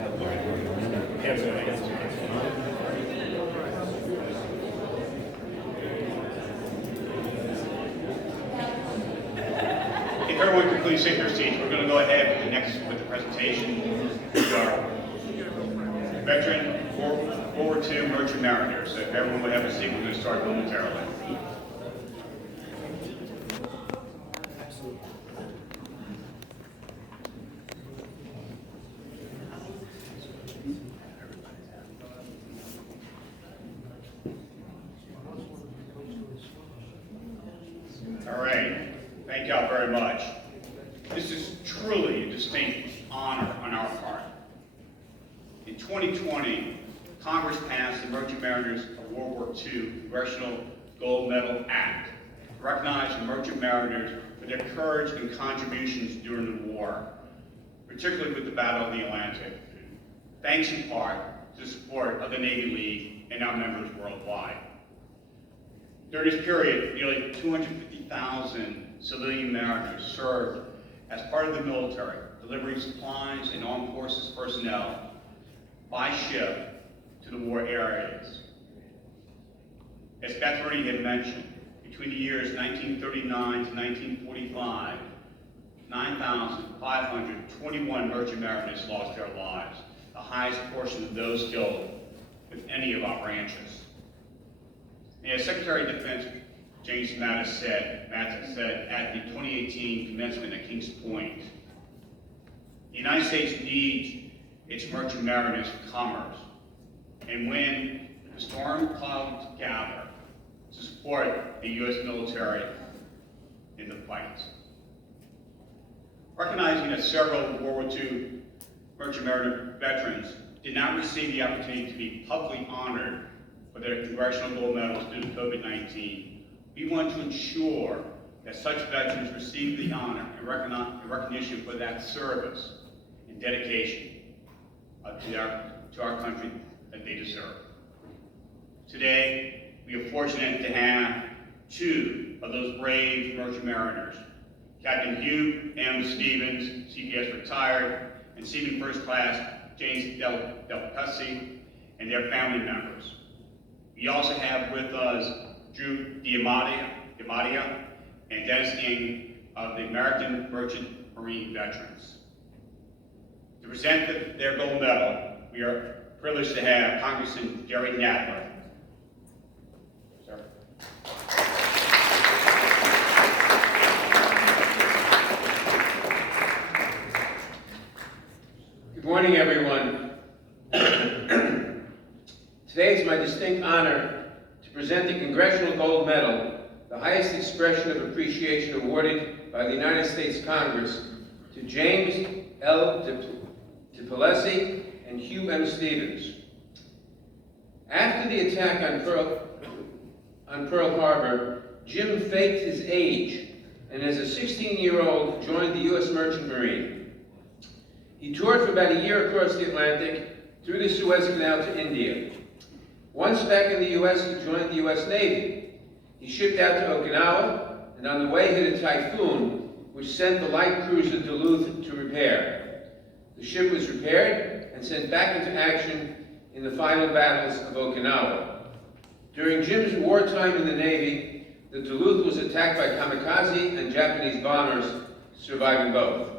If everyone could please take their seats, we're going to go ahead with the presentation. We are veteran World War II merchant mariners. So if everyone would have a seat, we're going to start momentarily. All right, thank y'all very much. This is truly a distinct honor on our part. In 2020, Congress passed the Merchant Mariners of World War II Congressional Gold Medal Act to recognize the Merchant Mariners for their courage and contributions during the war, particularly with the Battle of the Atlantic, thanks in part to the support of the Navy League and our members worldwide. During this period, nearly 250,000 civilian mariners served as part of the military, delivering supplies and armed forces personnel by ship to the war areas. As Beth already had mentioned, between the years 1939 to 1945, 9,521 merchant mariners lost their lives, the highest portion of those killed with any of our branches. And as Secretary of Defense James Mattis said at the 2018 commencement at Kings Point, the United States needs its merchant mariners for commerce, and when the storm clouds gather to support the U.S. military in the fight. Recognizing that several World War II merchant mariner veterans did not receive the opportunity to be publicly honored for their Congressional Gold Medals due to COVID-19, we want to ensure that such veterans receive the honor and recognition for that service and dedication to our country that they deserve. Today, we are fortunate to have two of those brave merchant mariners, Captain Hugh M. Stevens, CPS retired, and Seaman First Class James Del Pesci, and their family members. We also have with us Drew Diamadia and Dennis Ng of the American Merchant Marine Veterans. To present their gold medal, we are privileged to have Congressman Jerry Nadler. Sir. Good morning, everyone. Today it's my distinct honor to present the Congressional Gold Medal, the highest expression of appreciation awarded by the United States Congress, to James L. DePalesi and Hugh M. Stevens. After the attack on Pearl Harbor, Jim faked his age and as a 16-year-old joined the U.S. Merchant Marine. He toured for about a year across the Atlantic, through the Suez Canal to India. Once back in the U.S., he joined the U.S. Navy. He shipped out to Okinawa, and on the way hit a typhoon, which sent the light cruiser Duluth to repair. The ship was repaired and sent back into action in the final battles of Okinawa. During Jim's wartime in the Navy, the Duluth was attacked by kamikaze and Japanese bombers, surviving both.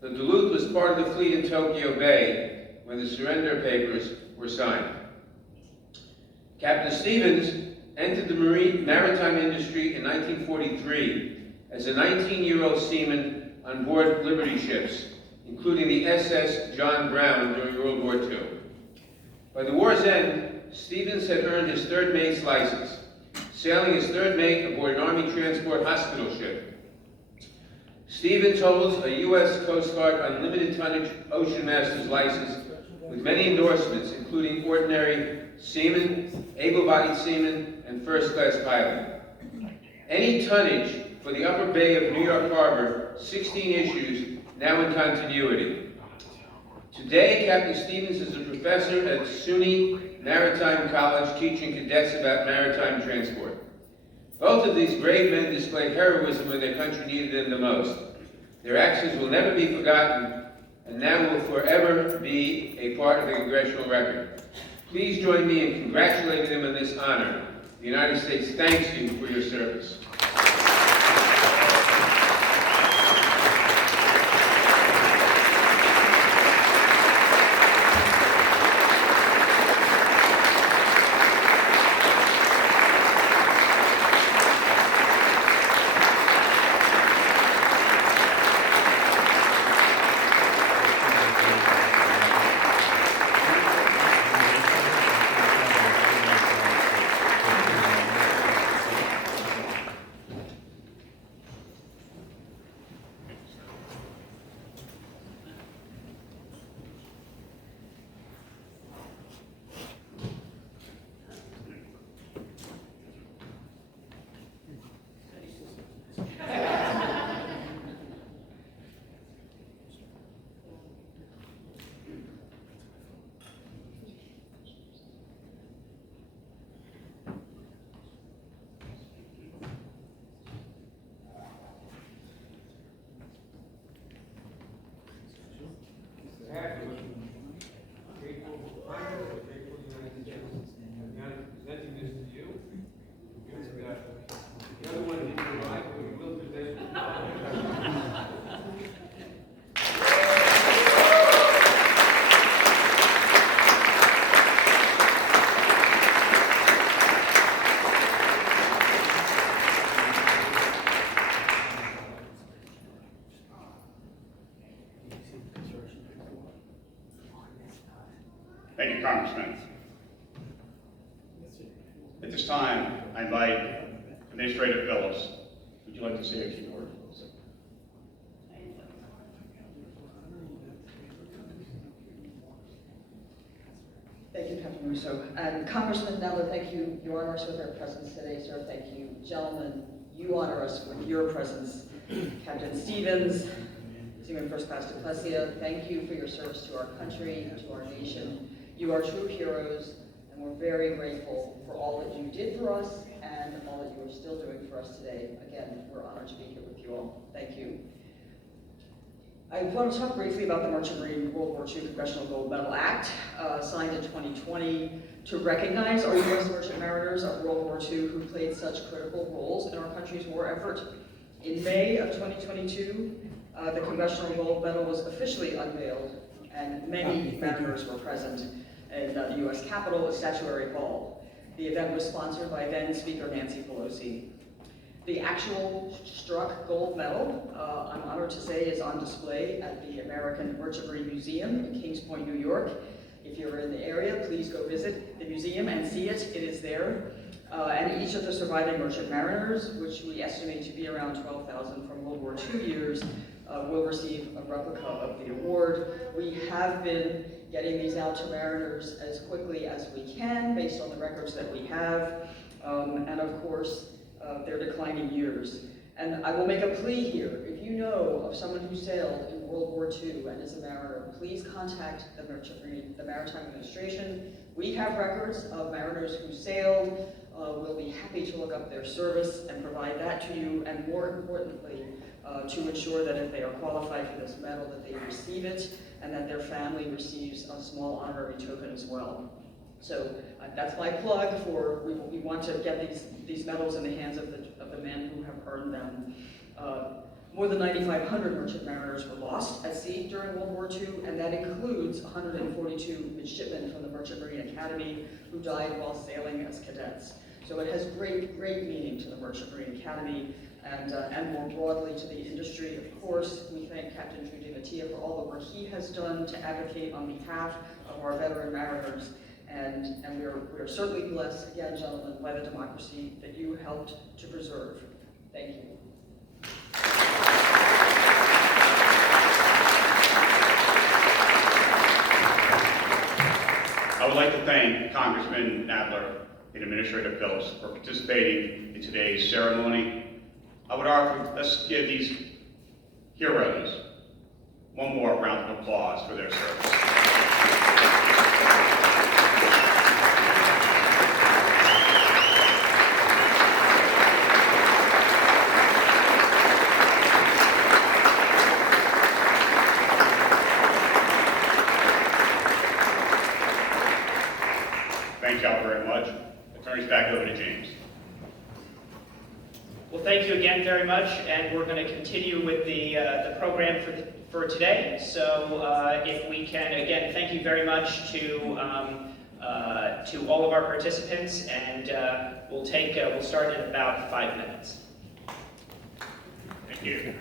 The Duluth was part of the fleet in Tokyo Bay when the surrender papers were signed. Captain Stevens entered the maritime industry in 1943 as a 19-year-old seaman on board Liberty ships, including the SS John Brown during World War II. By the war's end, Stevens had earned his third mate's license, sailing as third mate aboard an Army transport hospital ship. Stevens holds a U.S. Coast Guard unlimited tonnage Ocean Master's license with many endorsements, including ordinary seaman, able-bodied seaman, and first-class pilot. Any tonnage for the upper bay of New York Harbor, 16 issues, now in continuity. Today, Captain Stevens is a professor at SUNY Maritime College teaching cadets about maritime transport. Both of these brave men displayed heroism when their country needed them the most. Their actions will never be forgotten, and now will forever be a part of the congressional record. Please join me in congratulating them on this honor. The United States thanks you for your service. Thank you, Congressman. At this time, I invite Administrator Phillips. Would you like to say a few words? Thank you, Captain Russo. And Congressman Nadler, thank you. You honor us with your presence today, sir. Thank you. Gentlemen, you honor us with your presence. Captain Stevens, Seaman First Class DePlessia, thank you for your service to our country, to our nation. You are true heroes, and we're very grateful for all that you did for us and all that you are still doing for us today. Again, we're honored to be here with you all. Thank you. I want to talk briefly about the Merchant Marine World War II Congressional Gold Medal Act, signed in 2020 to recognize our U.S. merchant mariners of World War II who played such critical roles in our country's war effort. In May of 2022, the Congressional Gold Medal was officially unveiled, and many mariners were present in the U.S. Capitol at Statuary Hall. The event was sponsored by then Speaker Nancy Pelosi. The actual struck gold medal, I'm honored to say, is on display at the American Merchant Marine Museum in Kings Point, New York. If you're in the area, please go visit the museum and see it. It is there. And each of the surviving merchant mariners, which we estimate to be around 12,000 from World War II years, will receive a replica of the award. We have been getting these out to mariners as quickly as we can based on the records that we have, and of course, their declining years. And I will make a plea here. If you know of someone who sailed in World War II and is a mariner, please contact the Maritime Administration. We have records of mariners who sailed. We'll be happy to look up their service and provide that to you, and more importantly, to ensure that if they are qualified for this medal, that they receive it, and that their family receives a small honorary token as well. So that's my plug for, we want to get these medals in the hands of the men who have earned them. More than 9,500 merchant mariners were lost at sea during World War II, and that includes 142 midshipmen from the Merchant Marine Academy who died while sailing as cadets. So it has great meaning to the Merchant Marine Academy and more broadly to the industry. Of course, we thank Captain Drew DiMattia for all the work he has done to advocate on behalf of our veteran mariners. And we are certainly blessed, again, gentlemen, by the democracy that you helped to preserve. Thank you. I would like to thank Congressman Nadler and Administrator Phillips for participating in today's ceremony. I would argue, let's give these heroes one more round of applause for their service. Thank y'all very much. Attorneys, back over to James. Well, thank you again very much, and we're going to continue with the program for today. So if we can, again, thank you very much to all of our participants, and we'll start in about 5 minutes. Thank you.